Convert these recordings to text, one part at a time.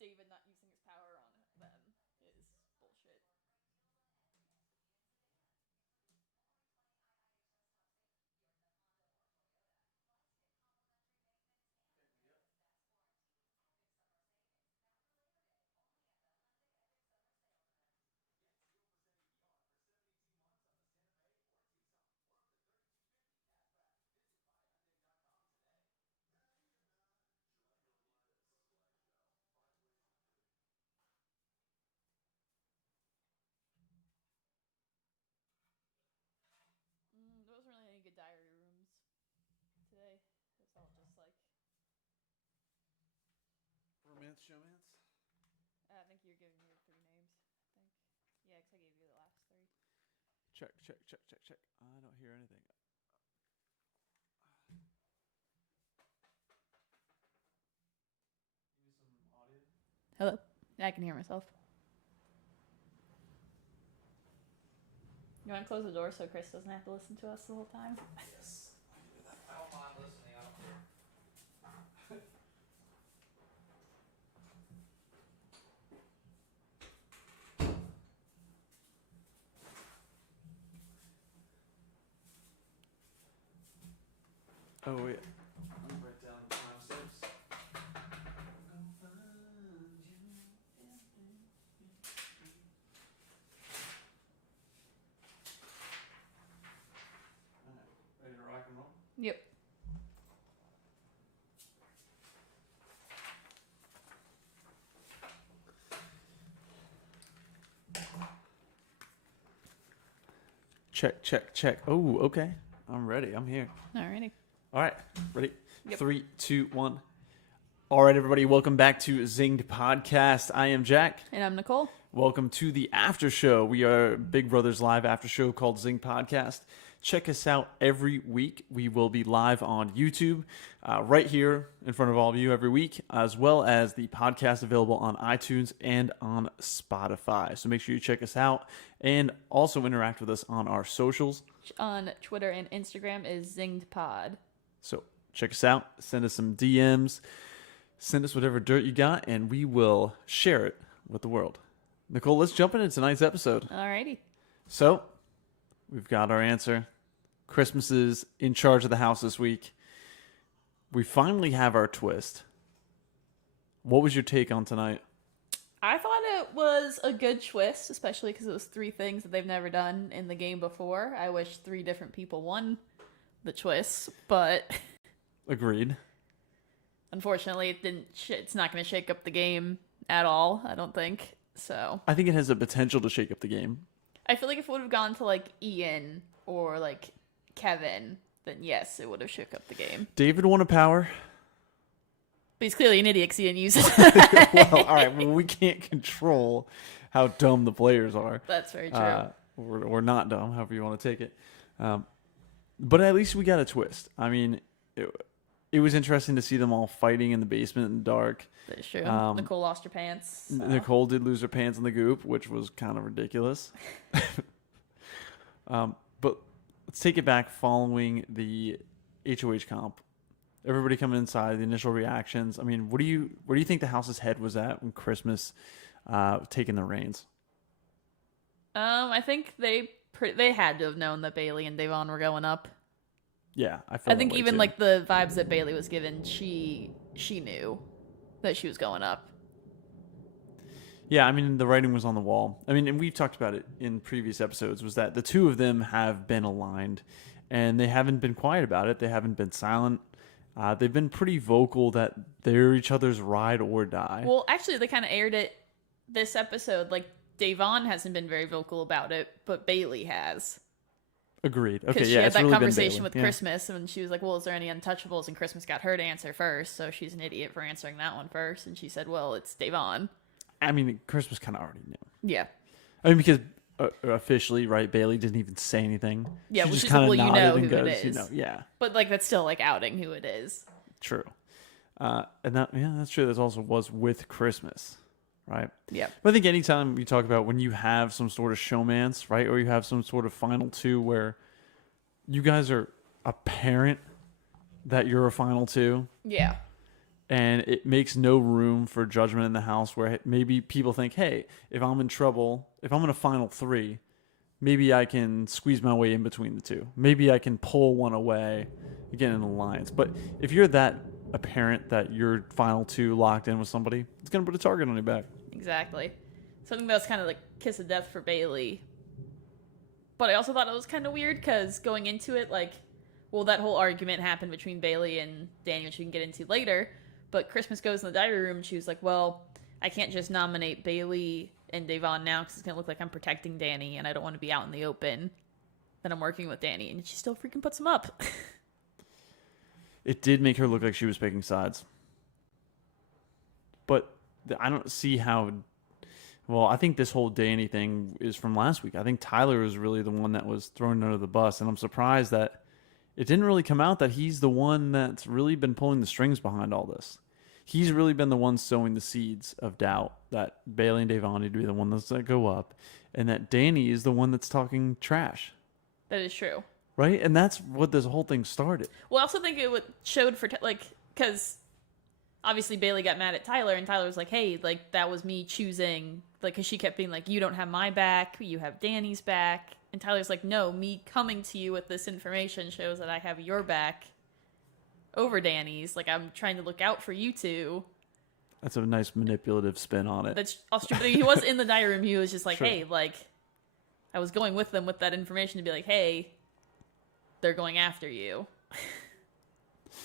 David not using his power on them is bullshit. There wasn't really any good diary rooms today. It was all just like, Romance, showmance. I think you're giving me your three names. I think. Yeah, because I gave you the last three. Check, check, check, check, check. I don't hear anything. Give me some audio. Hello? Yeah, I can hear myself. You want to close the door so Chris doesn't have to listen to us the whole time? Yes. I don't mind listening. I don't care. Oh, yeah. Let me write down the timestamps. Ready to rock and roll? Yep. Check, check, check. Oh, okay. I'm ready. I'm here. Alrighty. All right. Ready? Yep. 3, 2, 1. All right, everybody. Welcome back to Zinged Podcast. I am Jack. And I'm Nicole. Welcome to the after show. We are Big Brother's live after show called Zing Podcast. Check us out every week. We will be live on YouTube, right here in front of all of you every week, as well as the podcast available on iTunes and on Spotify. So make sure you check us out and also interact with us on our socials. On Twitter and Instagram is Zinged Pod. So check us out. Send us some DMs. Send us whatever dirt you got, and we will share it with the world. Nicole, let's jump into tonight's episode. Alrighty. So, we've got our answer. Christmas is in charge of the house this week. We finally have our twist. What was your take on tonight? I thought it was a good twist, especially because it was three things that they've never done in the game before. I wish 3 different people won the twist, but Agreed. unfortunately, it didn't. It's not going to shake up the game at all. I don't think so. I think it has the potential to shake up the game. I feel like if it would have gone to like Ian or like Kevin, then yes, it would have shook up the game. David won a power. But he's clearly an idiot because he didn't use it. Well, all right. Well, we can't control how dumb the players are. That's very true. Or not dumb, however you want to take it. But at least we got a twist. I mean, it was interesting to see them all fighting in the basement in the dark. That's true. Nicole lost her pants. So. Nicole did lose her pants in the goop, which was kind of ridiculous. But let's take it back following the HOH comp. Everybody coming inside, the initial reactions. I mean, where do you think the house's head was at when Christmas taking the reins? I think they had to have known that Bailey and Devon were going up. Yeah, I think even like the vibes that Bailey was given, she knew that she was going up. Yeah, I mean, the writing was on the wall. I mean, and we've talked about it in previous episodes, was that the two of them have been aligned, and they haven't been quiet about it. They haven't been silent. They've been pretty vocal that they're each other's ride or die. Well, actually, they kind of aired it this episode. Like, Devon hasn't been very vocal about it, but Bailey has. Agreed. Okay, Because she yeah, had it's that really conversation been with Christmas, and she was like, well, is there any untouchables? And Christmas got her to answer first, so she's an idiot for answering that one first. And she said, well, it's Devon. I mean, Christmas kind of already knew. Yeah. I mean, because officially, right, Bailey didn't even say anything. Yeah, she which just is, kind of well, you nodded know and who goes, it is. yeah. But, like, that's still, like, outing who it is. True. And that's true. That also was with Christmas, right? Yeah. But I think anytime you talk about when you have some sort of showmance, right, or you have some sort of final two where you guys are apparent that you're a final two, Yeah. and it makes no room for judgment in the house where maybe people think, hey, if I'm in trouble, if I'm in a final three, maybe I can squeeze my way in between the two. Maybe I can pull one away, get an alliance. But if you're that apparent that you're final two locked in with somebody, it's going to put a target on your back. Exactly. So I think that was kind of like kiss of death for Bailey. But I also thought it was kind of weird because going into it, like, well, that whole argument happened between Bailey and Danny, which we can get into later. But Christmas goes in the diary room and she was like, well, I can't just nominate Bailey and Devon now because it's going to look like I'm protecting Danny and I don't want to be out in the open that I'm working with Danny. And she still freaking puts him up. It did make her look like she was picking sides. But I don't see how... Well, I think this whole Danny thing is from last week. I think Tyler was really the one that was thrown under the bus. And I'm surprised that it didn't really come out that he's the one that's really been pulling the strings behind all this. He's really been the one sowing the seeds of doubt that Bailey and Devon need to be the one that's going to go up, and that Danny is the one that's talking trash. That is true. Right? And that's what this whole thing started. Well, I also think it showed for, like, because obviously Bailey got mad at Tyler, and Tyler was like, hey, like, that was me choosing, like, because she kept being like, you don't have my back, you have Danny's back. And Tyler's like, no, me coming to you with this information shows that I have your back over Danny's. Like, I'm trying to look out for you two. That's a nice manipulative spin on it. That's also true. But he was in the diary room. He was just like, Sure. hey, like, I was going with them with that information to be like, hey, they're going after you.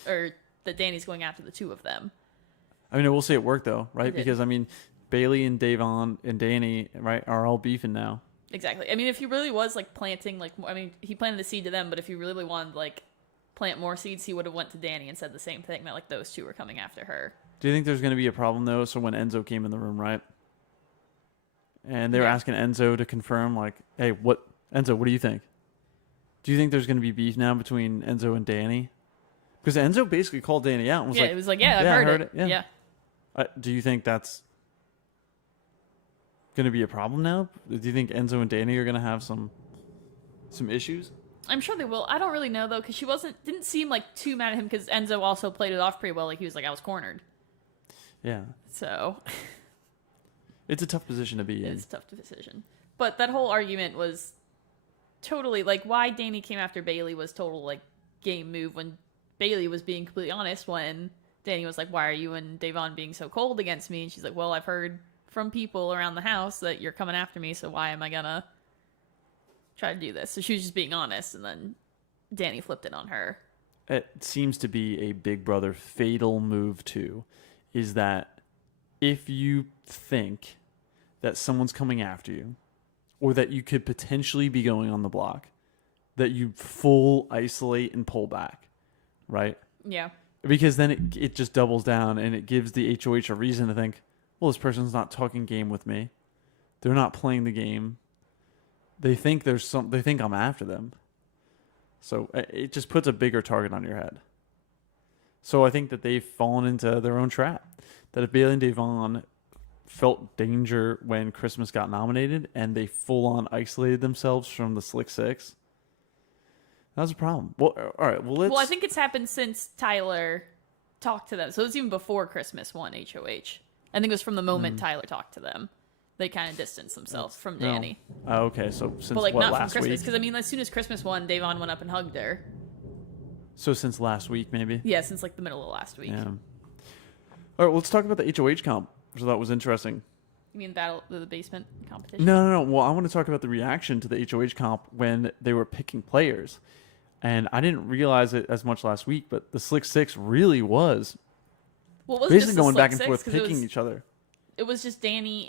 Or that Danny's going after the two of them. I mean, I will say it worked, though, right? Because, I mean, Bailey and Devon and Danny, right, are all beefing now. Exactly. I mean, if he really was, like, planting, like, I mean, he planted the seed to them, but if he really wanted, like, plant more seeds, he would have went to Danny and said the same thing, that, like, those two were coming after her. Do you think there's going to be a problem, though? So when Enzo came in the room, right? And they were asking Enzo to confirm, like, hey, Enzo, what do you think? Do you think there's going to be beef now between Enzo and Danny? Because Enzo basically called Danny out and was like... it was like, I heard it. Yeah. Do you think that's going to be a problem now? Do you think Enzo and Danny are going to have some issues? I'm sure they will. I don't really know, though, because she didn't seem, like, too mad at him, because Enzo also played it off pretty well. Like, he was like, I was cornered. Yeah. So... It's a tough position to be in. It's a tough decision. But that whole argument was totally, like, why Danny came after Bailey was total, like, game move when Bailey was being completely honest when Danny was like, why are you and Devon being so cold against me? And she's like, well, I've heard from people around the house that you're coming after me, so why am I gonna try to do this? So she was just being honest, and then Danny flipped it on her. It seems to be a Big Brother fatal move, too, is that if you think that someone's coming after you, or that you could potentially be going on the block, that you full isolate and pull back, right? Yeah. Because then it just doubles down and it gives the HOH a reason to think, well, this person's not talking game with me. They're not playing the game. They think they think I'm after them. So it just puts a bigger target on your head. So I think that they've fallen into their own trap. That if Bailey and Devon felt danger when Christmas got nominated and they full on isolated themselves from the Slick Six, that was a problem. Well, all right. Well, I think it's happened since Tyler talked to them. So it was even before Christmas won HOH. I think it was from the moment Tyler talked to them. They kind of distanced themselves from Danny. Oh, okay. So since but, like, what, not last from Christmas. week? Because, I mean, as soon as Christmas won, Devon went up and hugged her. So since last week, maybe? Yeah, since, like, the middle of last week. Yeah. All right. Well, let's talk about the HOH comp, which I thought was interesting. You mean the basement competition? No. Well, I want to talk about the reaction to the HOH comp when they were picking players. And I didn't realize it as much last week, but the Slick Six really was basically going back and forth picking each other. It was just Danny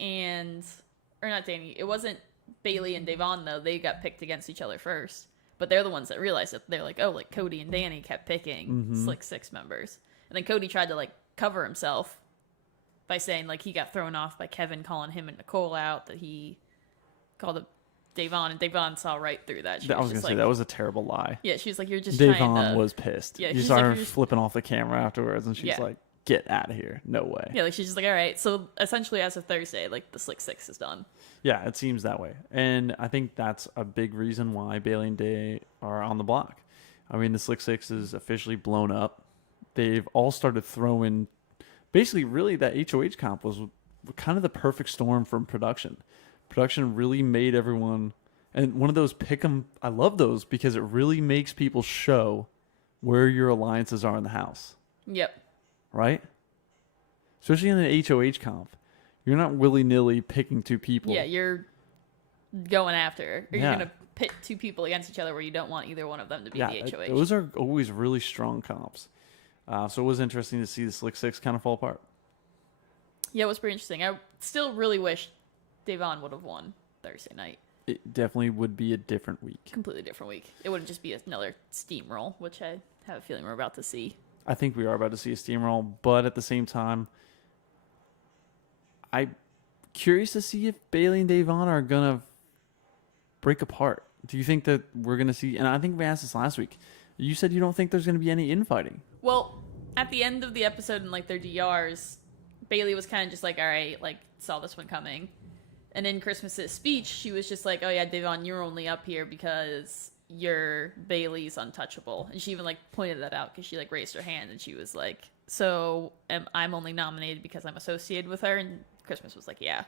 or not Danny. It wasn't Bailey and Devon, though. They got picked against each other first. But they're the ones that realized it. They're like, oh, like Cody and Danny kept picking Slick Six members. And then Cody tried to, like, cover himself by saying, like, he got thrown off by Kevin calling him and Nicole out, that he called up Devon, and Devon saw right through that. I was going to say, that was a terrible lie. Yeah, she was like, you're just Devon was pissed. Yeah, you saw her flipping off the camera afterwards, and she's like, get out of here. No way. Yeah, like, she's just like, all right. So essentially, as of Thursday, like, the Slick Six is done. Yeah, it seems that way. And I think that's a big reason why Bailey and Day are on the block. I mean, the Slick Six is officially blown up. They've all started throwing basically, really, that HOH comp was kind of the perfect storm from production. Production really made everyone, and one of those pick 'em. I love those because it really makes people show where your alliances are in the house, Yep. right? Especially in an HOH comp, you're not willy nilly picking two people. Yeah, you're going after, or Yeah. you're gonna pit two people against each other where you don't want either one of them to be the HOH. Those are always really strong comps. So it was interesting to see the Slick Six kind of fall apart. Yeah, it was pretty interesting. I still really wish Devon would have won Thursday night. It definitely would be a different week. Completely different week. It wouldn't just be another steamroll, which I have a feeling we're about to see. I think we are about to see a steamroll, but at the same time, I'm curious to see if Bailey and Devon are gonna break apart. Do you think that we're gonna see? And I think we asked this last week. You said you don't think there's gonna be any infighting. Well, at the end of the episode in like their DRs, Bailey was kind of just like, all right, like saw this one coming. And in Christmas's speech, she was just like, oh yeah, Devon, you're only up here because you're Bailey's untouchable. And she even like pointed that out because she like raised her hand and she was like, so I'm only nominated because I'm associated with her. And Christmas was like, yeah.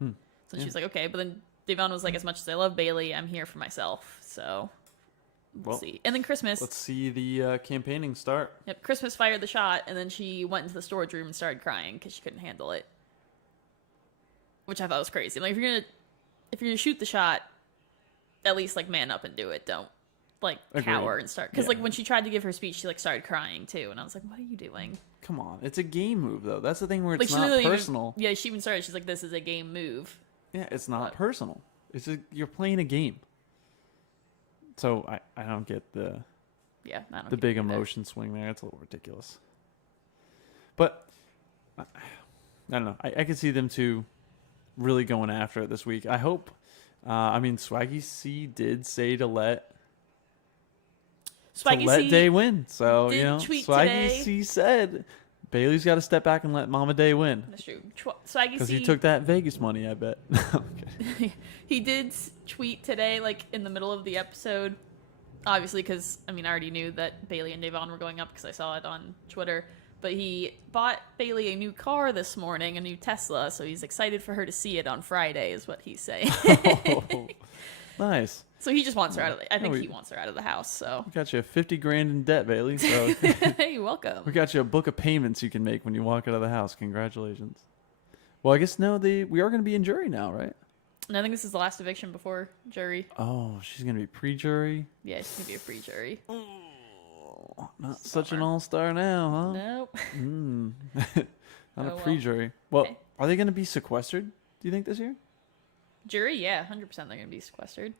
So she's like, okay. But then Devon was like, as much as I love Bailey, I'm here for myself. So we'll see. And then Christmas. Let's see the campaigning start. Yep, Christmas fired the shot, and then she went into the storage room and started crying because she couldn't handle it, which I thought was crazy. Like, if you're gonna shoot the shot, at least like man up and do it. Don't like cower and start. Because like when she tried to give her speech, she like started crying too, and I was like, what are you doing? Come on, it's a game move though. That's the thing where it's like, not personal. She even started. She's like, this is a game move. Yeah, it's not personal. It's just you're playing a game. So I don't get the big emotion swing there. It's a little ridiculous. But I don't know. I can see them two really going after it this week. I hope. I mean, Swaggy C did say to let Day win. So you know, Swaggy C said Bailey's got to step back and let Mama Day win. That's true. Swaggy C, because he took that Vegas money, I bet. Okay. He did tweet today, like in the middle of the episode. Obviously, because I already knew that Bailey and Devon were going up because I saw it on Twitter. But he bought Bailey a new car this morning, a new Tesla, so he's excited for her to see it on Friday, is what he's saying. Oh, nice. So he just wants her out of the. I think he wants her out of the house. So we got you $50,000 in debt, Bailey. So hey, welcome. We got you a book of payments you can make when you walk out of the house. Congratulations. Well, I guess we are going to be in jury now, right? And I think this is the last eviction before jury. Oh, she's going to be pre-jury? Yeah, she's going to be a pre-jury. Oh, not such an all-star now, huh? Nope. Not a pre-jury. Well, okay. Are they going to be sequestered, do you think, this year? Jury? Yeah, 100% they're going to be sequestered.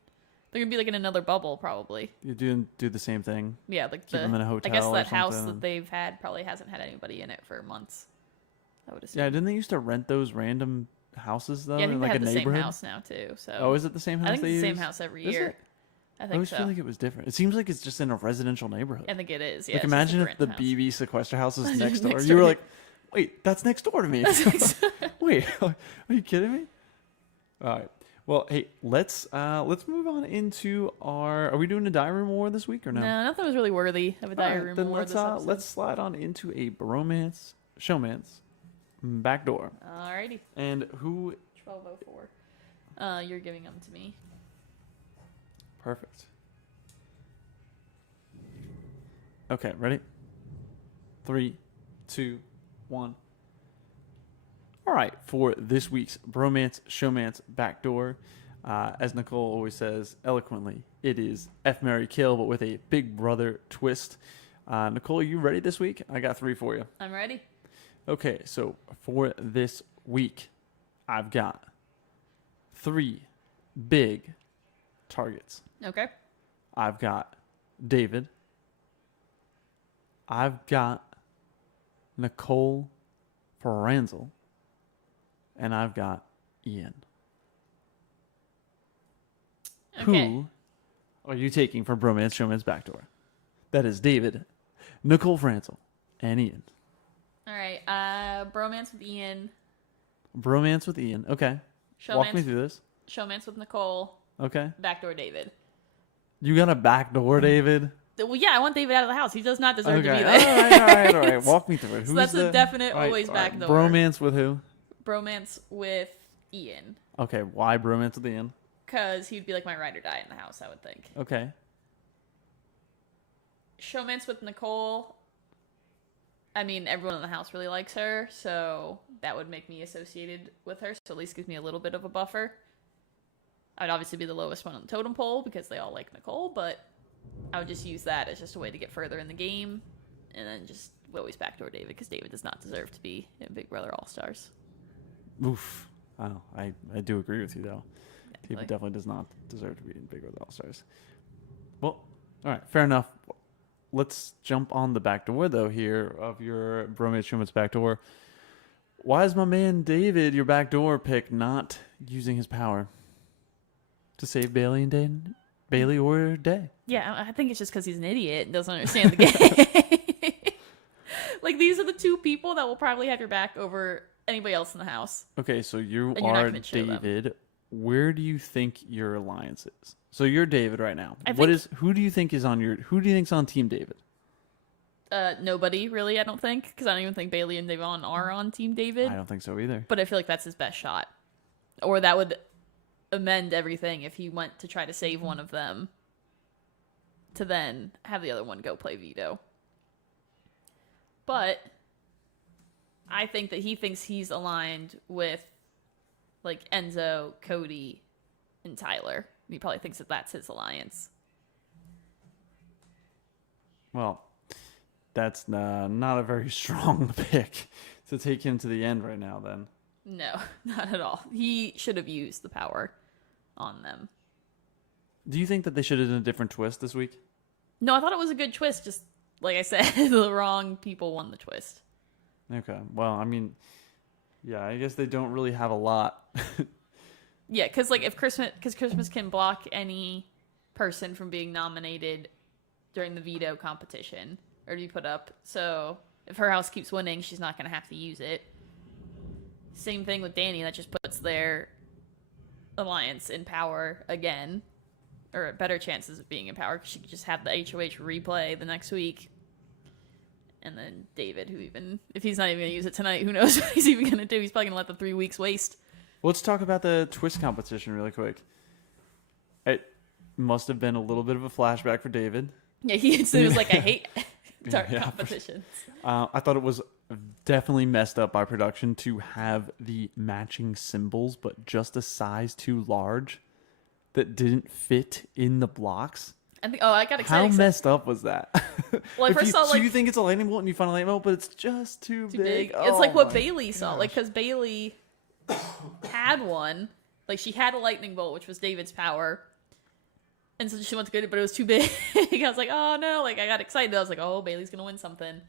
They're going to be like in another bubble, probably. You do the same thing? Yeah, like keep them in a hotel. I guess that house that they've had probably hasn't had anybody in it for months. I would assume. Yeah, didn't they used to rent those random houses, though? Yeah, I think in they like have a the neighborhood? same house now, too. So. Oh, is it the same house I think they it's the use? same house every year. I think so. I always feel like it was different. It seems like it's just in a residential neighborhood. I think it is, yeah. Like, imagine if the BB sequester house is next door. You were like, wait, that's next door to me. Wait, are you kidding me? All right. Well, hey, let's move on into our. Are we doing a diary room war this week or no? No, nothing was really worthy of a diary room war this episode. Let's slide on into a bromance showmance backdoor. Alrighty. And who? 1204. You're giving them to me. Perfect. Okay, ready? 3, 2, 1. All right, for this week's bromance showmance backdoor, as Nicole always says eloquently, it is F, Marry, Kill, but with a Big Brother twist. Nicole, are you ready this week? I got 3 for you. I'm ready. Okay, so for this week, I've got 3 big targets. Okay. I've got David. I've got Nicole Franzel. And I've got Ian. Okay. Who are you taking for bromance showman's backdoor? That is David, Nicole Franzel, and Ian. All right. Bromance with Ian. Bromance with Ian. Okay. Walk me through this. Showmance with Nicole. Okay. Backdoor David. You got a backdoor David? Well, yeah, I want David out of the house. He does not deserve to be Okay. there. All right. Walk me through it. So that's a definite always back door. Bromance with who? Bromance with Ian. Okay, why bromance with Ian? Because he'd be like my ride or die in the house, I would think. Okay. Showmance with Nicole. I mean, everyone in the house really likes her, so that would make me associated with her, so at least gives me a little bit of a buffer. I'd obviously be the lowest one on the totem pole because they all like Nicole, but I would just use that as just a way to get further in the game, and then just always backdoor David, because David does not deserve to be in Big Brother All-Stars. Oof. Oh, I do agree with you, though. Definitely. David definitely does not deserve to be in Big Brother All-Stars. Well, all right, fair enough. Let's jump on the back door, though, here of your bromance showmance back door. Why is my man David, your back door pick, not using his power to save Bailey and Dan? Bailey or Day? Yeah, I think it's just because he's an idiot and doesn't understand the game. Like, these are the two people that will probably have your back over anybody else in the house. Okay, so you And you're not are gonna show them. David. Where do you think your alliance is? So you're David right now. I Who think- do you think is on who do you think's on Team David? Nobody, really, I don't think. Because I don't even think Bailey and Devon are on Team David. I don't think so either. But I feel like that's his best shot. Or that would amend everything if he went to try to save one of them to then have the other one go play veto. But I think that he thinks he's aligned with like Enzo, Cody, and Tyler. He probably thinks that that's his alliance. Well, that's not a very strong pick to take him to the end right now, then. No, not at all. He should have used the power on them. Do you think that they should have done a different twist this week? No, I thought it was a good twist. Just like I said, the wrong people won the twist. Okay. Well, I mean, yeah, I guess they don't really have a lot. Yeah, because like Christmas can block any person from being nominated during the veto competition or to be put up. So if her house keeps winning, she's not going to have to use it. Same thing with Danny. That just puts their alliance in power again, or better chances of being in power, because she could just have the HOH replay the next week. And then David, who even, if he's not even going to use it tonight, who knows what he's even going to do. He's probably going to let the 3 weeks waste. Let's talk about the twist competition really quick. It must have been a little bit of a flashback for David. Yeah, he was like, I hate dark Yeah. competitions. I thought it was definitely messed up by production to have the matching symbols, but just a size too large that didn't fit in the blocks. I think. Oh, I got How excited. messed up was that? Well, I If first saw so like you think it's a lightning bolt and you find a lightning bolt, but it's just too big. It's Oh like what my Bailey saw, like gosh. because Bailey had one, like she had a lightning bolt, which was David's power, and so she went to get it, but it was too big. I was like, oh no! Like I got excited. I was like, oh, Bailey's gonna win something.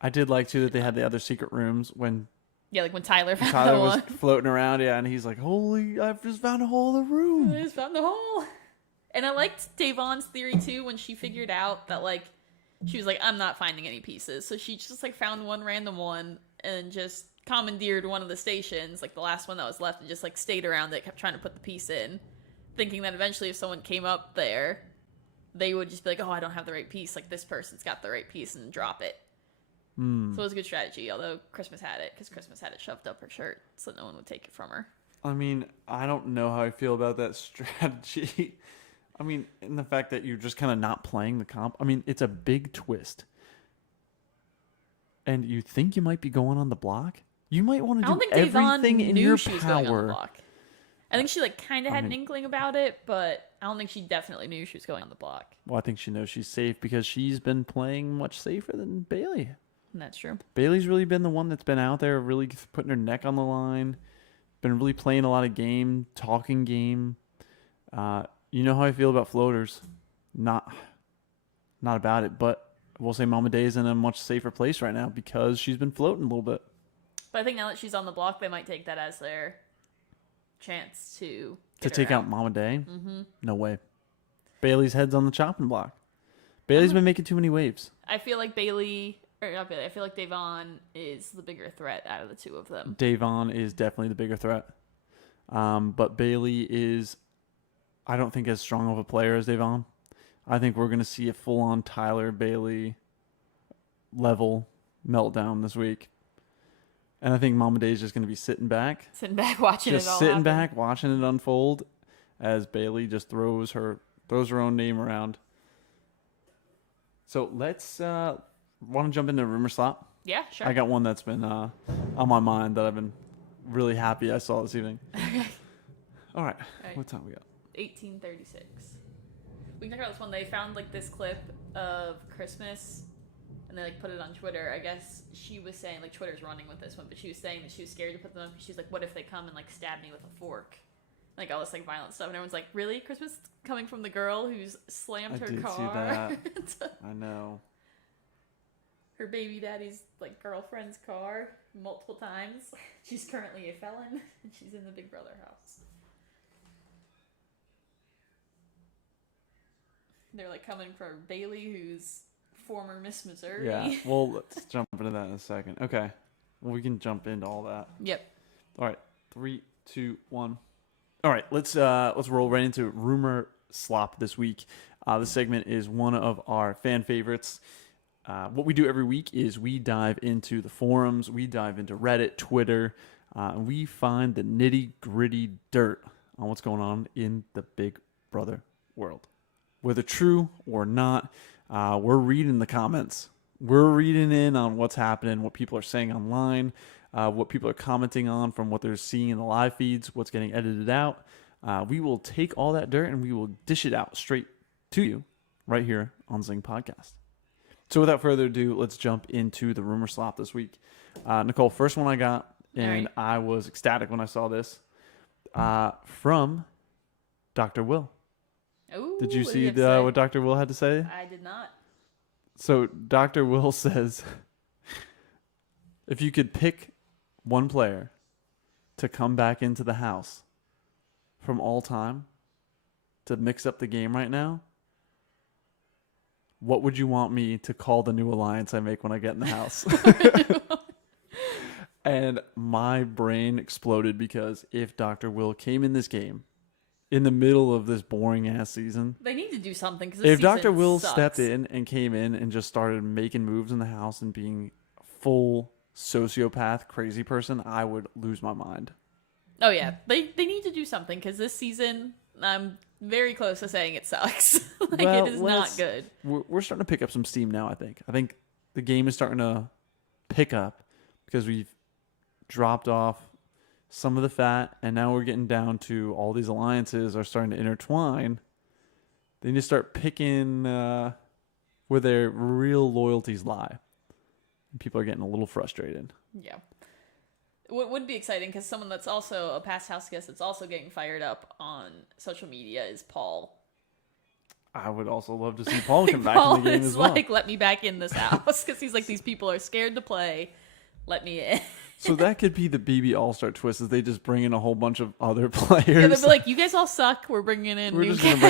I did like too that they had the other secret rooms when Yeah, like when Tyler found Tyler the was one. floating around, yeah, and he's like, "Holy, I've just found a hole in the I room." just found the hole. And I liked Davon's theory too when she figured out that like she was like, I'm not finding any pieces, so she just like found one random one and just commandeered one of the stations, like the last one that was left, and just like stayed around it, kept trying to put the piece in, thinking that eventually if someone came up there, they would just be like, oh, I don't have the right piece, like this person's got the right piece, and drop it. So it was a good strategy, although Christmas had it, because Christmas had it shoved up her shirt so no one would take it from her. I mean, I don't know how I feel about that strategy. I mean, in the fact that you're just kind of not playing the comp. I mean, it's a big twist. And you think you might be going on the block? You might want I to don't do think Davon everything in knew your she was going on the power. block. I think she like kind of had an mean- inkling about it, but I don't think she definitely knew she was going on the block. Well, I think she knows she's safe because she's been playing much safer than Bailey. And that's true. Bailey's really been the one that's been out there really putting her neck on the line. Been really playing a lot of game, talking game. You know how I feel about floaters. Not about it, but we'll say Mama Day is in a much safer place right now because she's been floating a little bit. But I think now that she's on the block, they might take that as their chance to To get her take out Mama Day? Mm-hmm. No way. Bailey's head's on the chopping block. Bailey's been making too many waves. I feel like Bailey, or not Bailey, I feel like Davon is the bigger threat out of the two of them. Davon is definitely the bigger threat. But Bailey is, I don't think, as strong of a player as Davon. I think we're going to see a full-on Tyler Bailey level meltdown this week. And I think Mama Day is just going to be sitting back. Sitting back watching it all Just sitting happen. back watching it unfold as Bailey just throws her own name around. So let's want to jump into rumor slot? Yeah, sure. I got one that's been on my mind that I've been really happy I saw this evening. All right. What time we got? 1836. We can talk about this one. They found like this clip of Christmas and they like put it on Twitter. I guess she was saying, like, Twitter's running with this one, but she was saying that she was scared to put them up. She's like, what if they come and like stab me with a fork? Like all this like violent stuff, and everyone's like, really? Christmas coming from the girl who's slammed her car? I did see that. I know. Her baby daddy's like girlfriend's car multiple times. She's currently a felon and she's in the Big Brother house. They're like coming for Bailey, who's former Miss Missouri. Yeah. Well, let's jump into that in a second. Okay. Well, we can jump into all that. Yep. All right. 3, 2, 1. All right. Let's roll right into rumor slop this week. This segment is one of our fan favorites. What we do every week is we dive into the forums, we dive into Reddit, Twitter, and we find the nitty-gritty dirt on what's going on in the Big Brother world. Whether true or not, we're reading the comments. We're reading in on what's happening, what people are saying online, what people are commenting on from what they're seeing in the live feeds, what's getting edited out. We will take all that dirt and we will dish it out straight to you right here on Zinged Podcast. So without further ado, let's jump into the rumor slop this week. Nicole, first one I got, and I was ecstatic when I saw this, from Dr. Will. Ooh, did you see what Dr. Will had to say? I did not. So Dr. Will says, if you could pick one player to come back into the house from all time to mix up the game right now, what would you want me to call the new alliance I make when I get in the house? And my brain exploded because if Dr. Will came in this game in the middle of this boring ass season, they need to do something. Cause if Dr. Will stepped in and came in and just started making moves in the house and being full sociopath, crazy person, I would lose my mind. Oh yeah, they need to do something because this season I'm very close to saying it sucks. It is not good. We're starting to pick up some steam now. I think the game is starting to pick up because we've dropped off some of the fat, and now we're getting down to all these alliances are starting to intertwine. They need to start picking where their real loyalties lie. And people are getting a little frustrated. Yeah. What would be exciting, because someone that's also a past house guest that's also getting fired up on social media is Paul. I would also love to see Paul come back Paul in the game is as well. like, let me back in this house, because he's like, these people are scared to play. Let me in. So that could be the BB All-Star twist, is they just bring in a whole bunch of other players. Yeah, they'll be like, you guys all suck. We're bringing in we're new just cast.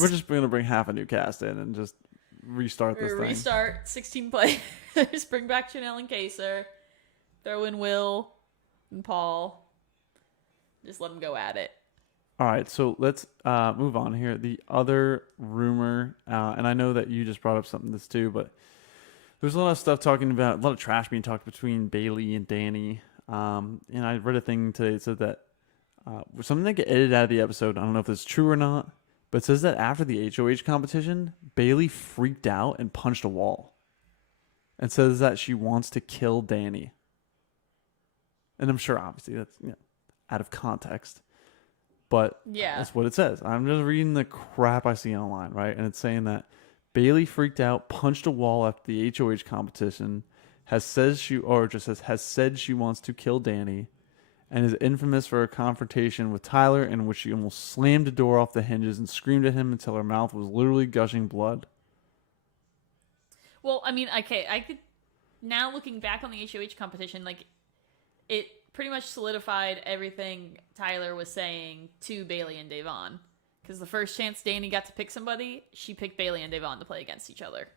We're just going to bring half a new cast in and just restart this thing. Restart 16 players. Bring back Chanel and Kaser. Throw in Will and Paul. Just let them go at it. All right, so let's move on here. The other rumor, and I know that you just brought up something this too, but there's a lot of stuff talking about, a lot of trash being talked between Bailey and Danny. And I read a thing today that said that something that got edited out of the episode, I don't know if it's true or not, but it says that after the HOH competition, Bailey freaked out and punched a wall and says that she wants to kill Danny. And I'm sure, obviously, that's out of context. But yeah, that's what it says. I'm just reading the crap I see online, right? And it's saying that Bailey freaked out, punched a wall after the HOH competition, has said she wants to kill Danny, and is infamous for a confrontation with Tyler in which she almost slammed the door off the hinges and screamed at him until her mouth was literally gushing blood. Well, I mean, okay, I could, now looking back on the HOH competition, like, it pretty much solidified everything Tyler was saying to Bailey and Davon. Because the first chance Danny got to pick somebody, she picked Bailey and Davon to play against each other.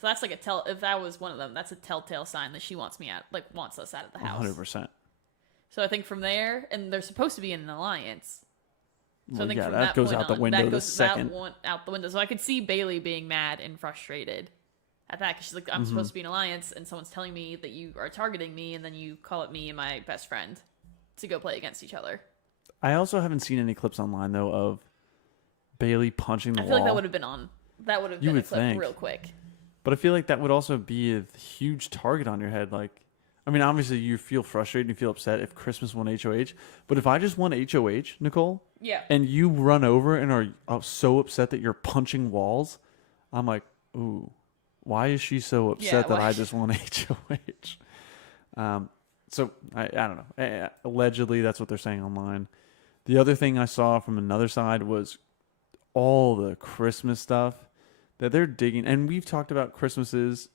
So that's like if that was one of them, that's a telltale sign that she wants wants us out of the house. 100%. So I think from there, and they're supposed to be in an alliance. So I think yeah, from that goes point out the on, window that the goes second. out the window. So I could see Bailey being mad and frustrated at that because she's like, I'm supposed to be in alliance, and someone's telling me that you are targeting me, and then you call up me and my best friend to go play against each other. I also haven't seen any clips online though of Bailey punching the I wall. feel like that would have been on. That would have You been a would clip think. real quick. But I feel like that would also be a huge target on your head. Like, I mean, obviously you feel frustrated, you feel upset if Christmas won HOH. But if I just won HOH, Nicole, Yeah. and you run over and are so upset that you're punching walls, I'm like, ooh, why is she so upset that I just won HOH? So I don't know. Allegedly, that's what they're saying online. The other thing I saw from another side was all the Christmas stuff that they're digging. And we've talked about Christmas's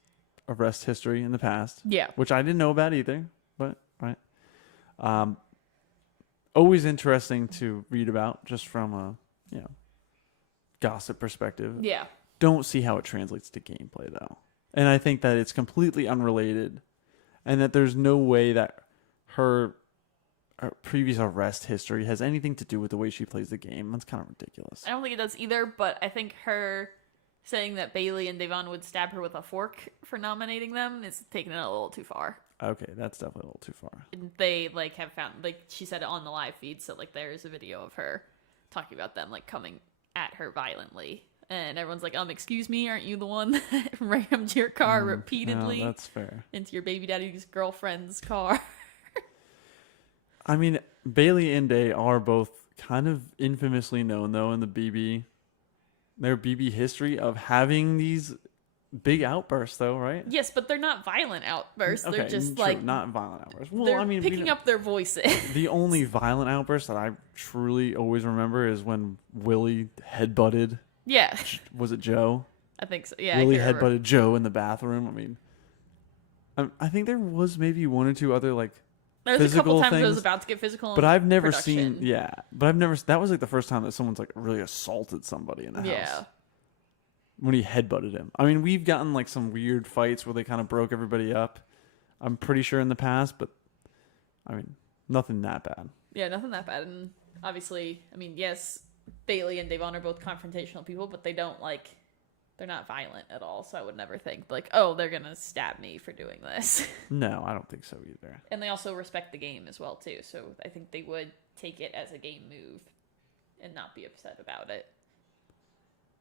arrest history in the past. Yeah. Which I didn't know about either. But, right. Always interesting to read about just from a, gossip perspective. Yeah. Don't see how it translates to gameplay, though. And I think that it's completely unrelated and that there's no way that her previous arrest history has anything to do with the way she plays the game. That's kind of ridiculous. I don't think it does either, but I think her saying that Bailey and Devon would stab her with a fork for nominating them is taking it a little too far. Okay, that's definitely a little too far. They have found, she said it on the live feed, so there's a video of her talking about them coming at her violently, and everyone's like, excuse me, aren't you the one that rammed your car repeatedly no, that's fair. into your baby daddy's girlfriend's car? I mean, Bailey and Day are both kind of infamously known, though, in their BB history of having these big outbursts, though, right? Yes, but they're not violent outbursts. Okay, they're just true, not violent outbursts. Well, they're I mean, picking up their voices. The only violent outburst that I truly always remember is when Willie headbutted. Yeah. Was it Joe? I think so. Yeah. Willie headbutted Joe in the bathroom. I mean, I think there was maybe one or two other there was a couple times things, I was about to get physical, but I've never production. seen. Yeah, but I've never. That was the first time that someone's really assaulted somebody in the house. Yeah. When he headbutted him. I mean, we've gotten some weird fights where they kind of broke everybody up. I'm pretty sure in the past, but I mean, nothing that bad. Yeah, nothing that bad. And obviously, I mean, yes, Bailey and Devon are both confrontational people, but they don't they're not violent at all. So I would never think they're going to stab me for doing this. No, I don't think so either. And they also respect the game as well, too. So I think they would take it as a game move and not be upset about it.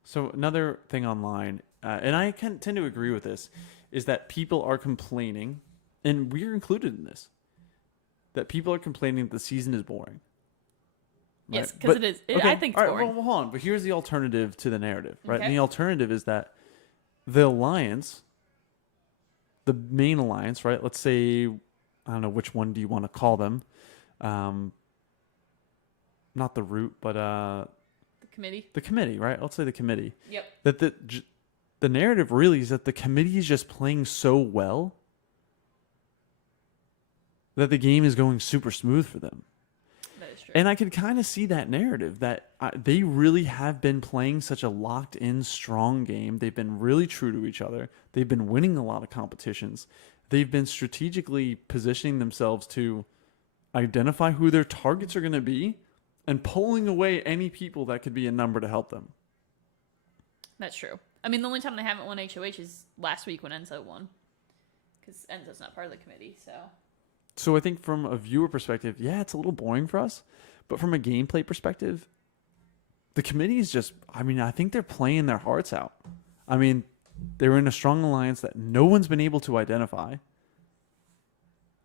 So another thing online, and I tend to agree with this, is that people are complaining, and we're included in this, that people are complaining that the season is boring. Right? Yes, because it is. Okay, I think it's boring. Well, hold on. But here's the alternative to the narrative, right? Okay. And the alternative is that the alliance, the main alliance, right? Let's say, I don't know, which one do you want to call them? Not the root, but Committee. the committee, right? Let's say the committee. Yep. That the narrative really is that the committee is just playing so well that the game is going super smooth for them. That is true. And I can kind of see that narrative that they really have been playing such a locked-in, strong game. They've been really true to each other. They've been winning a lot of competitions. They've been strategically positioning themselves to identify who their targets are going to be and pulling away any people that could be a number to help them. That's true. I mean, the only time they haven't won HOH is last week when Enzo won. Because Enzo's not part of the committee, so... So I think from a viewer perspective, yeah, it's a little boring for us. But from a gameplay perspective, the committee is just... I mean, I think they're playing their hearts out. I mean, they're in a strong alliance that no one's been able to identify.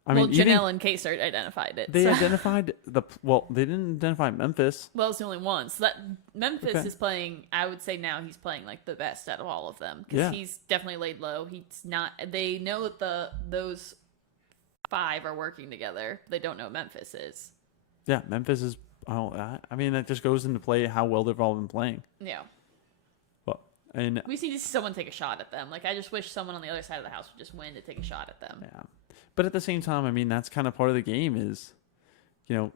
Janelle and K-Cert identified it. They identified they didn't identify Memphis. Well, it's the only one. So that Memphis is playing, I would say now he's playing the best out of all of them. Because he's definitely laid low. He's not, they know that those 5 are working together. They don't know Memphis is. Yeah, Memphis is, I mean, that just goes into play how well they've all been playing. Yeah. Well, and we need to see someone take a shot at them. I just wish someone on the other side of the house would just win to take a shot at them. Yeah. But at the same time, I mean, that's kind of part of the game is, it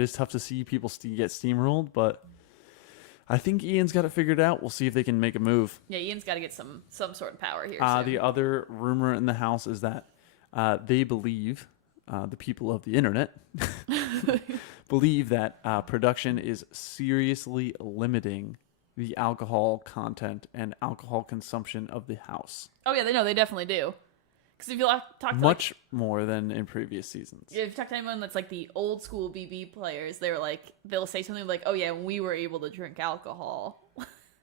is tough to see people get steamrolled, but I think Ian's got it figured out. We'll see if they can make a move. Yeah, Ian's got to get some sort of power here. The other rumor in the house is that they believe, the people of the internet believe that production is seriously limiting the alcohol content and alcohol consumption of the house. Oh yeah, they definitely do. Because if you talk to Much more than in previous seasons. if you talk to anyone that's like the old school BB players, they'll say something like, "Oh yeah, we were able to drink alcohol."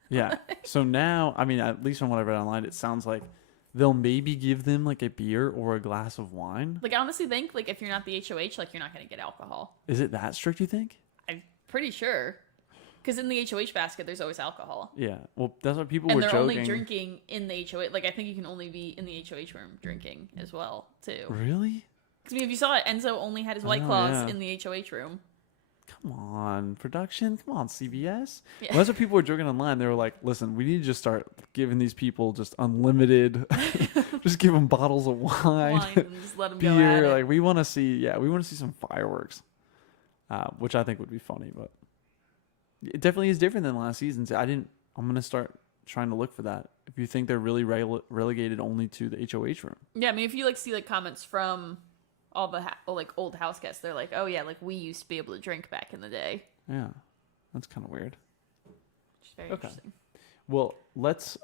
Yeah. So now, I mean, at least from what I read online, it sounds like they'll maybe give them like a beer or a glass of wine. Like I honestly think like if you're not the HOH, like you're not gonna get alcohol. Is it that strict, you think? I'm pretty sure. Because in the HOH basket, there's always alcohol. Yeah. Well, that's what people And were they're joking. only drinking in the HOH. Like, I think you can only be in the HOH room drinking as well, too. Really? Because, I mean, if you saw it, Enzo only had his White Oh, Claws yeah. in the HOH room. Come on, production. Come on, CBS. Yeah. Well, that's what people were joking online. They were like, listen, we need to just start giving these people just unlimited, just give them bottles of wine, And just let them go at beer. it. Like, we want to see some fireworks, which I think would be funny, but it definitely is different than last season's. I'm going to start trying to look for that. If you think they're really relegated only to the HOH room. Yeah, I mean, if you, like, see, like, comments from all the, old house guests, they're like, oh, yeah, like, we used to be able to drink back in the day. Yeah, that's kind of weird. Which is very interesting. Well, let's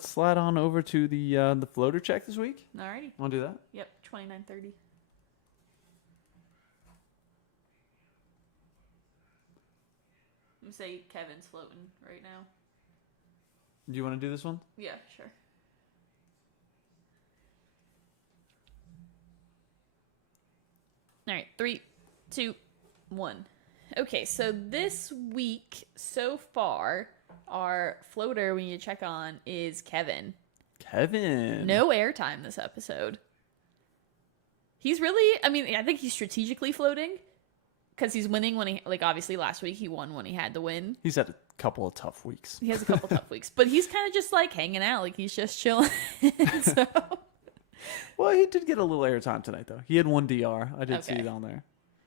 slide on over to the floater check this week. Alrighty. Want to do that? Yep, 29:30. Let me say Kevin's floating right now. Do you want to do this one? Yeah, sure. All right, 3, 2, 1. Okay, so this week so far, our floater we need to check on is Kevin. Kevin. No airtime this episode. He's really, I mean, I think he's strategically floating because he's winning when he, like, obviously last week he won when he had to win. He's had a couple of tough weeks. He has a couple tough weeks, but he's kind of just like hanging out, like he's just chilling. So. Well, he did get a little airtime tonight, though. He had one DR. I did see Okay. it on there.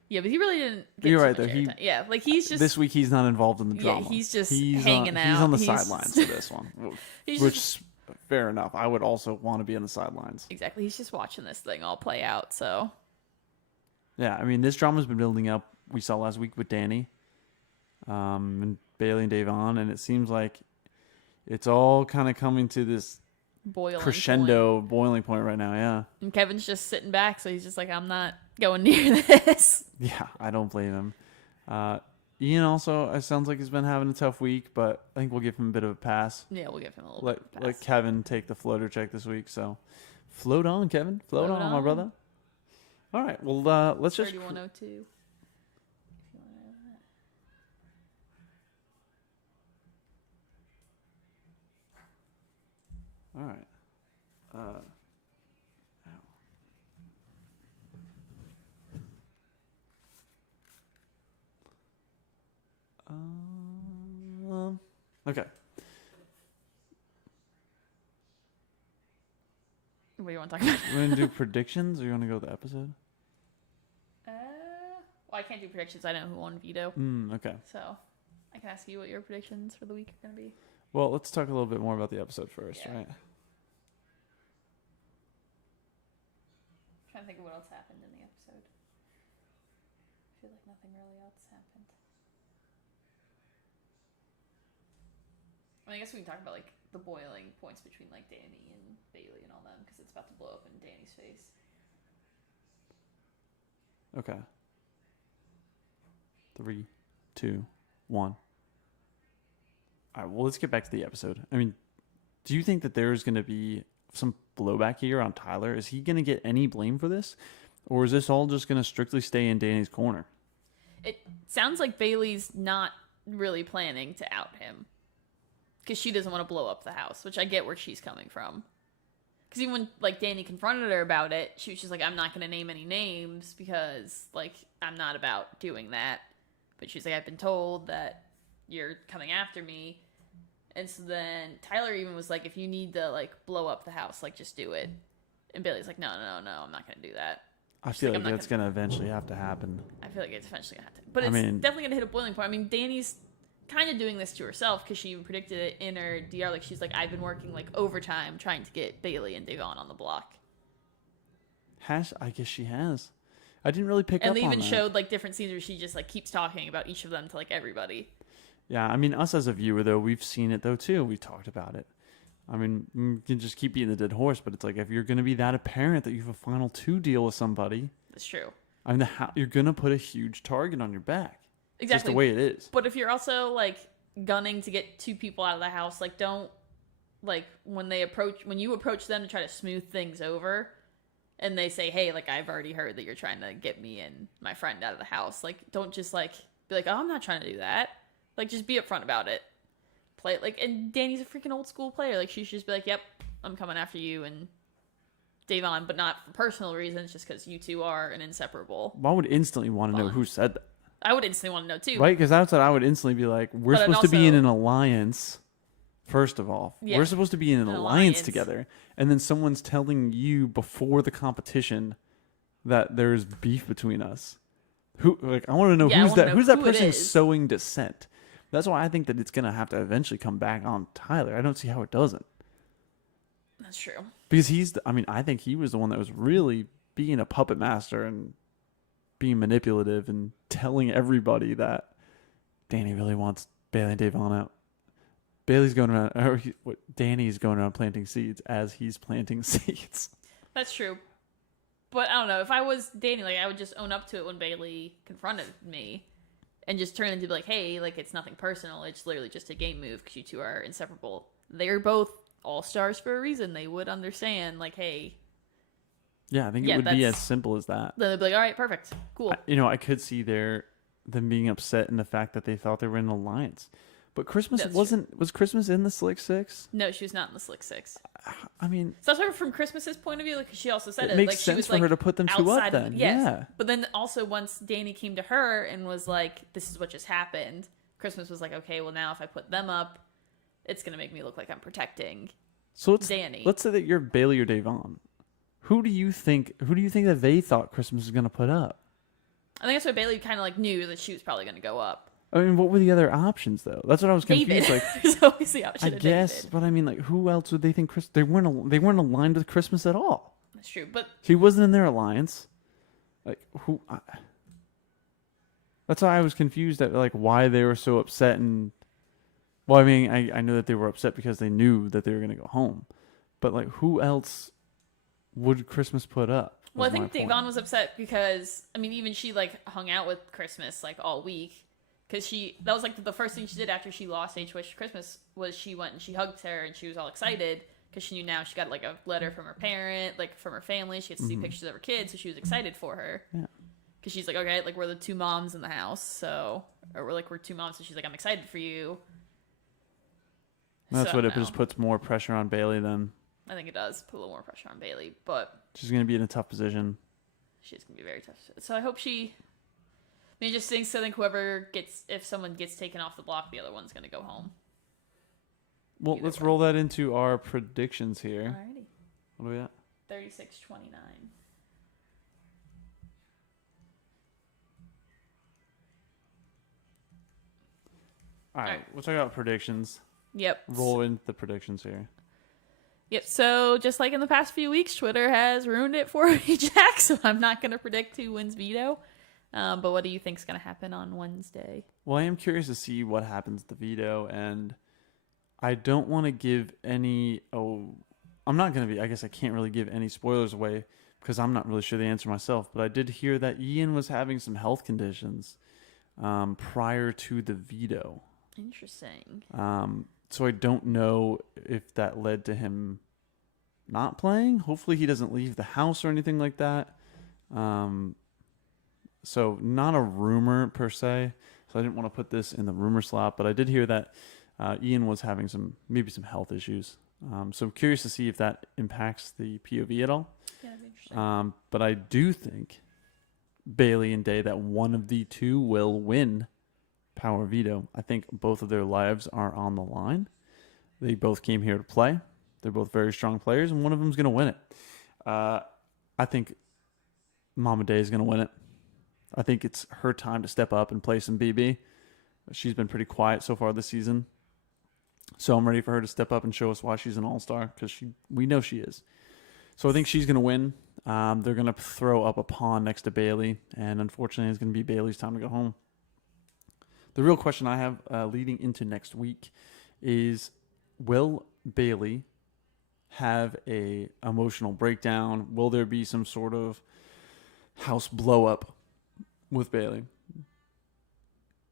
Yeah, but he really didn't get You're too right, much though. airtime. Yeah, like he's just This week he's not involved in the Yeah, drama. he's just hanging hanging He's out. on the He's- sidelines for this one, He's which just- fair enough. I would also want to be on the sidelines. exactly. He's just watching this thing all play out. So Yeah, I mean, this drama's been building up. We saw last week with Danny, and Bailey and Davon, and it seems like it's all kind of coming to this boiling crescendo boiling point right now. Yeah. and Kevin's just sitting back, so he's just like, I'm not going near this. Yeah, I don't blame him. Ian also, it sounds like he's been having a tough week, but I think we'll give him a bit of a pass. Yeah, we'll give him a little Let bit of a let pass. Kevin take the floater check this week. So, float on, Kevin. Float on, my brother. All right. Well, let's just. 3102. If you wanna know that. All right. Ow. Okay. What do you want to talk about? We're gonna do predictions, or you want to go with the episode? Well, I can't do predictions. I know who won veto, Okay. so I can ask you what your predictions for the week are going to be. Well, let's talk a little bit more about the episode first, Yeah. right? Trying to think of what else happened in the episode. I feel like nothing really else happened. I mean, I guess we can talk about like the boiling points between like Danny and Bailey and all them because it's about to blow up in Danny's face. Okay. 3, 2, 1. All right. Well, let's get back to the episode. I mean, do you think that there's going to be some blowback here on Tyler? Is he going to get any blame for this, or is this all just going to strictly stay in Danny's corner? It sounds like Bailey's not really planning to out him because she doesn't want to blow up the house, which I get where she's coming from. Because even when like Danny confronted her about it, she was just like, "I'm not going to name any names because like I'm not about doing that." But she's like, "I've been told that you're coming after me." And so then Tyler even was like, "If you need to like blow up the house, like just do it." And Bailey's like, "No, I'm not going to do that." I She's feel like, like "I'm not that's going to eventually have to happen. I feel like it's eventually going to have to. But I it's mean- definitely going to hit a boiling point. I mean, Danny's kind of doing this to herself because she even predicted it in her DR. Like, she's like, "I've been working like overtime trying to get Bailey and Devon on the block." I guess she has. I didn't really pick And up they on even that. showed like different scenes where she just like keeps talking about each of them to like everybody. Yeah, I mean, us as a viewer, though, we've seen it, though, too. We talked about it. I mean, you can just keep beating the dead horse, but it's like, if you're going to be that apparent that you have a final 2 deal with somebody, That's true. I mean, you're going to put a huge target on your back. Exactly. Just the way it is. But if you're also like gunning to get 2 people out of the house, like don't like when you approach them to try to smooth things over and they say, hey, like I've already heard that you're trying to get me and my friend out of the house. Like don't just like be like, oh, I'm not trying to do that. Like just be upfront about it. Play it like, and Danny's a freaking old school player. Like she should just be like, yep, I'm coming after you and Davon, but not for personal reasons, just because you two are an inseparable. Well, I would instantly want to know Bond. who said that. I would instantly want to know too. Right? Because that's what I would instantly be like, we're But supposed to be in also- an alliance, first of all. Yeah. We're supposed to be in an alliance alliance. together. And then someone's telling you before the competition that there's beef between us. I want to know Yeah, I who's wanna that know who's that who it person is. sowing dissent. That's why I think that it's gonna have to eventually come back on Tyler. I don't see how it doesn't. That's true. Because I think he was the one that was really being a puppet master and being manipulative and telling everybody that Danny really wants Bailey and Davon out. Bailey's going around, Danny's going around planting seeds as he's planting seeds. That's true. But I don't know. If I was Danny, like I would just own up to it when Bailey confronted me, and just turn into be like, hey, like it's nothing personal. It's literally just a game move because you two are inseparable. They're both all stars for a reason. They would understand. Like, hey. Yeah, I think Yeah, it would be that's- as simple as that. Then they'd be like, all right, perfect, cool. I could see them being upset in the fact that they thought they were in an alliance. But Christmas That's was Christmas in the Slick Six? No, she was not in the Slick Six. I mean, So that's why from Christmas's point of view, like she also said it it, makes like she sense was for like her to put them two up outside of then. yes. Yeah. But then also once Danny came to her and was like, "This is what just happened," Christmas was like, "Okay, well now if I put them up, it's gonna make me look like I'm protecting So Danny." let's say that you're Bailey or Davon. Who do you think that they thought Christmas was going to put up? I think that's why Bailey kind of like knew that she was probably gonna go up. I mean, what were the other options though? That's what I was confused. David, Like, there's always the option I of guess, David. but I mean, like, who else would they think? They weren't aligned with Christmas at all. That's true, but He wasn't in their alliance. Like, who? That's why I was confused at like why they were so upset. And well, I mean, I know that they were upset because they knew that they were going to go home, but like, who else would Christmas put up? well, I was my think point. Davon was upset because I mean, even she like hung out with Christmas like all week. Because that was like the first thing she did after she lost H-Wish Christmas was she went and she hugged her and she was all excited because she knew now she got like a letter from her parent, like from her family. She gets to see pictures of her kids, so she was excited for her. Yeah. Because she's like, okay, like we're the 2 moms in the house, so or we're 2 moms, so she's like, I'm excited for you. That's So, what it no. just puts more pressure on Bailey. Then I think it does put a little more pressure on Bailey, but she's going to be in a tough position. she's gonna be very tough. So I hope she. I mean, it just thinks I think if someone gets taken off the block, the other one's gonna go home. Well, Either let's way. roll that into our predictions here. Alrighty. What do we got? 36-29. All right, Alright. we'll talk about predictions. Yep. Roll into the predictions here. Yep. So just like in the past few weeks, Twitter has ruined it for me, Jack. So I'm not going to predict who wins veto. But what do you think's going to happen on Wednesday? Well, I am curious to see what happens to the veto, and I don't want to give any. I'm not going to be. I guess I can't really give any spoilers away because I'm not really sure the answer myself. But I did hear that Ian was having some health conditions prior to the veto. Interesting. So I don't know if that led to him not playing. Hopefully he doesn't leave the house or anything like that. So not a rumor per se. So I didn't want to put this in the rumor slot, but I did hear that Ian was having maybe some health issues. So I'm curious to see if that impacts the POV at all. Yeah, that'd be interesting. But I do think Bailey and Day, that one of the two will win Power Veto. I think both of their lives are on the line. They both came here to play. They're both very strong players, and one of them's going to win it. I think Mama Day is going to win it. I think it's her time to step up and play some BB. She's been pretty quiet so far this season. So I'm ready for her to step up and show us why she's an all-star, because we know she is. So I think she's going to win. They're going to throw up a pawn next to Bailey, and unfortunately, it's going to be Bailey's time to go home. The real question I have leading into next week is, will Bailey have a emotional breakdown? Will there be some sort of house blow up with Bailey?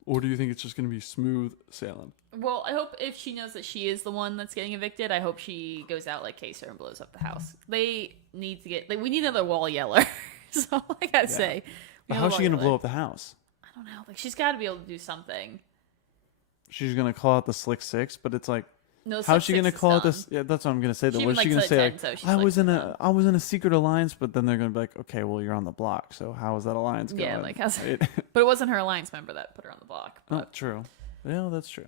Or do you think it's just going to be smooth sailing? Well, I hope if she knows that she is the one that's getting evicted, I hope she goes out like Kaser and blows up the house. They need to get... we need another wall yeller. So I gotta say. But how's she going to blow up the house? I don't know. Like, she's got to be able to do something. She's going to call out the Slick Six, but it's like... No, how's she going to call out this? Yeah, that's what I'm going to say. Though. What is she going to say? I was in a secret alliance, but then they're going to be like, okay, well, you're on the block. So how is that alliance going? Yeah, like how's it? But it wasn't her alliance member that put her on the block. Oh, true. Yeah, that's true.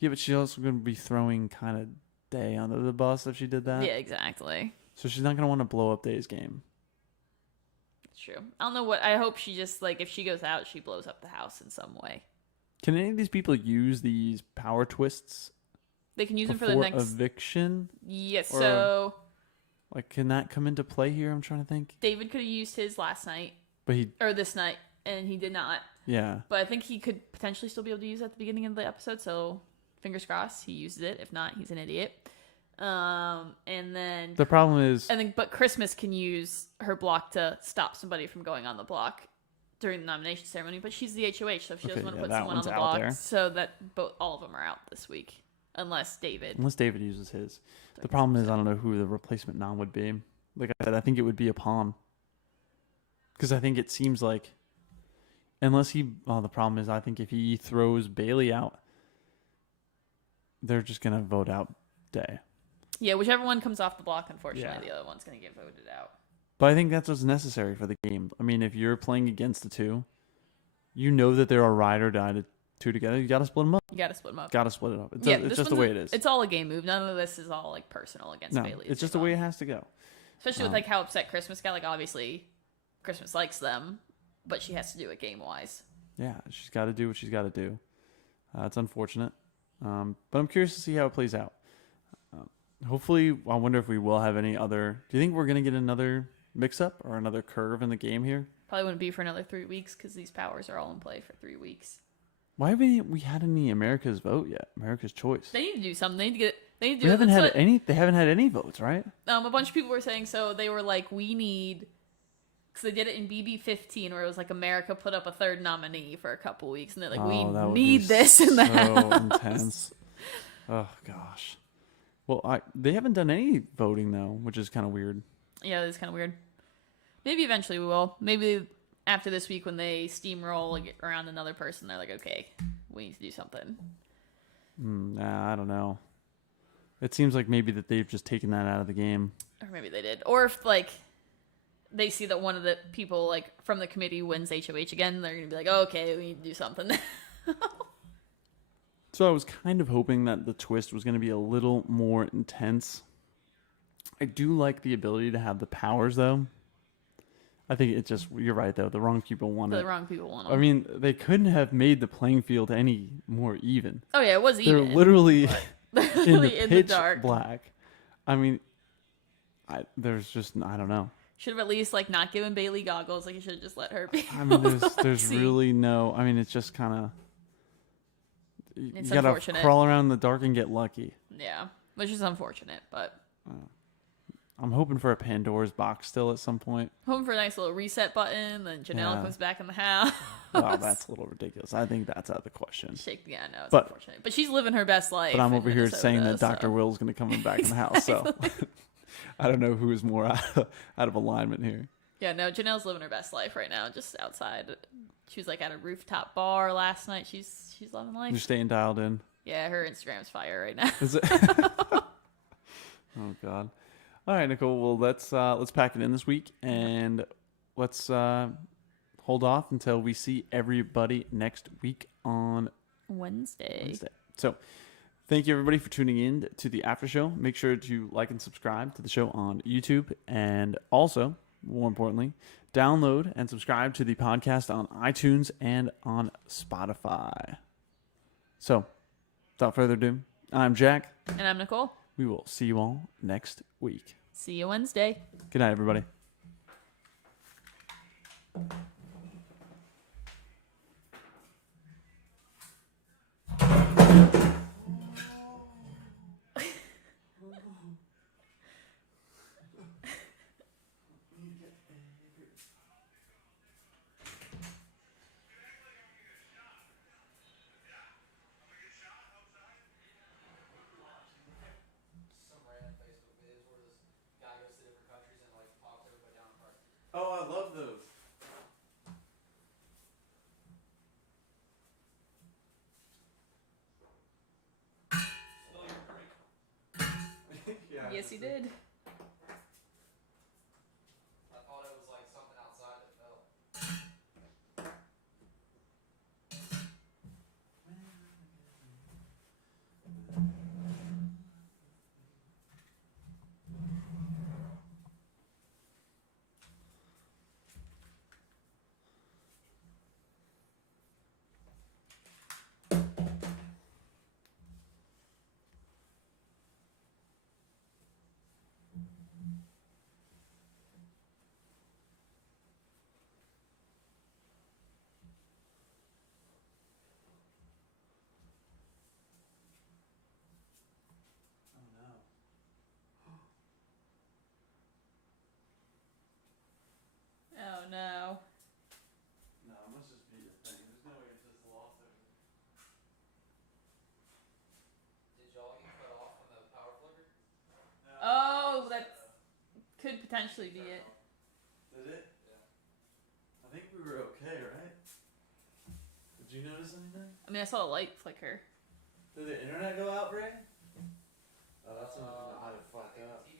Yeah, but she's also going to be throwing kind of Day under the bus if she did that. Yeah, exactly. So she's not going to want to blow up Day's game. It's true. I don't know what. I hope she just like if she goes out, she blows up the house in some way. Can any of these people use these power twists? They can use them for the next eviction. Yes. Or, so, like, can that come into play here? I'm trying to think. David could have used his last night, but this night, and he did not. Yeah. But I think he could potentially still be able to use it at the beginning of the episode. So, fingers crossed, he uses it. If not, he's an idiot. And then the problem is, but Christmas can use her block to stop somebody from going on the block during the nomination ceremony. But she's the HOH, so if she doesn't want to put someone on the block, so that all of them are out this week. Unless David uses his. The problem is I don't know who the replacement nom would be. Like I said, I think it would be a pawn. Because I think it seems like unless he... Well, the problem is I think if he throws Bailey out, they're just going to vote out Day. Yeah, whichever one comes off the block, unfortunately, the other one's going to get voted out. But I think that's what's necessary for the game. I mean, if you're playing against the two, you know that there are ride or die two together. You got to split them up. Got to split them up. Got to split it up. It's just the way it is. It's all a game move. None of this is all like personal against Bailey. It's just the way it has to go. Especially with like how upset Christmas got. Like obviously, Christmas likes them, but she has to do it game wise. Yeah, she's got to do what she's got to do. It's unfortunate, but I'm curious to see how it plays out. Hopefully, I wonder if we will have any other. Do you think we're gonna get another mix-up or another curve in the game here? Probably wouldn't be for another 3 weeks because these powers are all in play for 3 weeks. Why haven't we had any America's vote yet? America's choice. They need to do something. They need to get. They need to do. We haven't had any. They haven't had any votes, right? A bunch of people were saying so. They were like, we need. Because they did it in BB15, where it was like America put up a third nominee for a couple weeks, and they're like, we need this in the house. So intense. Oh gosh. Well, they haven't done any voting though, which is kind of weird. Yeah, it's kind of weird. Maybe eventually we will. Maybe after this week when they steamroll around another person, they're like, okay, we need to do something. Nah, I don't know. It seems like maybe that they've just taken that out of the game. Or maybe they did. Or if, like, they see that one of the people, like, from the committee wins HOH again, they're going to be like, oh, okay, we need to do something. So I was kind of hoping that the twist was going to be a little more intense. I do like the ability to have the powers, though. I think it just, you're right, though. The wrong people want it. The wrong people want it. I mean, they couldn't have made the playing field any more even. Oh, yeah, it was even. They're literally in the in pitch the dark. black. I mean, there's just, I don't know. Should have at least, like, not given Bailey goggles. Like, you should have just let her be. I mean, there's really no, I mean, it's just kind of, you gotta crawl around in the dark and get lucky. Yeah, which is unfortunate, but... I'm hoping for a Pandora's box still at some point. Hoping for a nice little reset button, then Janelle comes back in the house. Wow, that's a little ridiculous. I think that's out of the question. Yeah, no, it's unfortunate. But she's living her best life. But I'm over here saying that Dr. Will's going to come back in the house, so I don't know who is more out of alignment here. Yeah, no, Janelle's living her best life right now, just outside. She was like at a rooftop bar last night. She's loving life. You're staying dialed in. Yeah, her Instagram's fire right now. Is it? Oh God. All right, Nicole. Well, let's pack it in this week, and let's hold off until we see everybody next week on Wednesday. So, thank you everybody for tuning in to the after show. Make sure to like and subscribe to the show on YouTube, and also, more importantly, download and subscribe to the podcast on iTunes and on Spotify. So, without further ado, I'm Jack. And I'm Nicole. We will see you all next week. See you Wednesday. Good night, everybody. Some random Facebook videos where this guy goes to different countries and like talks everybody down in price. Oh, I love those. Spill your drink. Yeah. Yes, he did. I thought it was like something outside that fell. Oh no. Oh no. No, it must just be a thing. There's no way it's just lost everything. Did y'all get cut off when the power flickered? No. Oh, that could potentially be it. Did it? Yeah. I think we were okay, right? Did you notice anything? I mean, I saw a light flicker. Did the internet go out, Bray? Oh, that's when I had it I fucked think up. the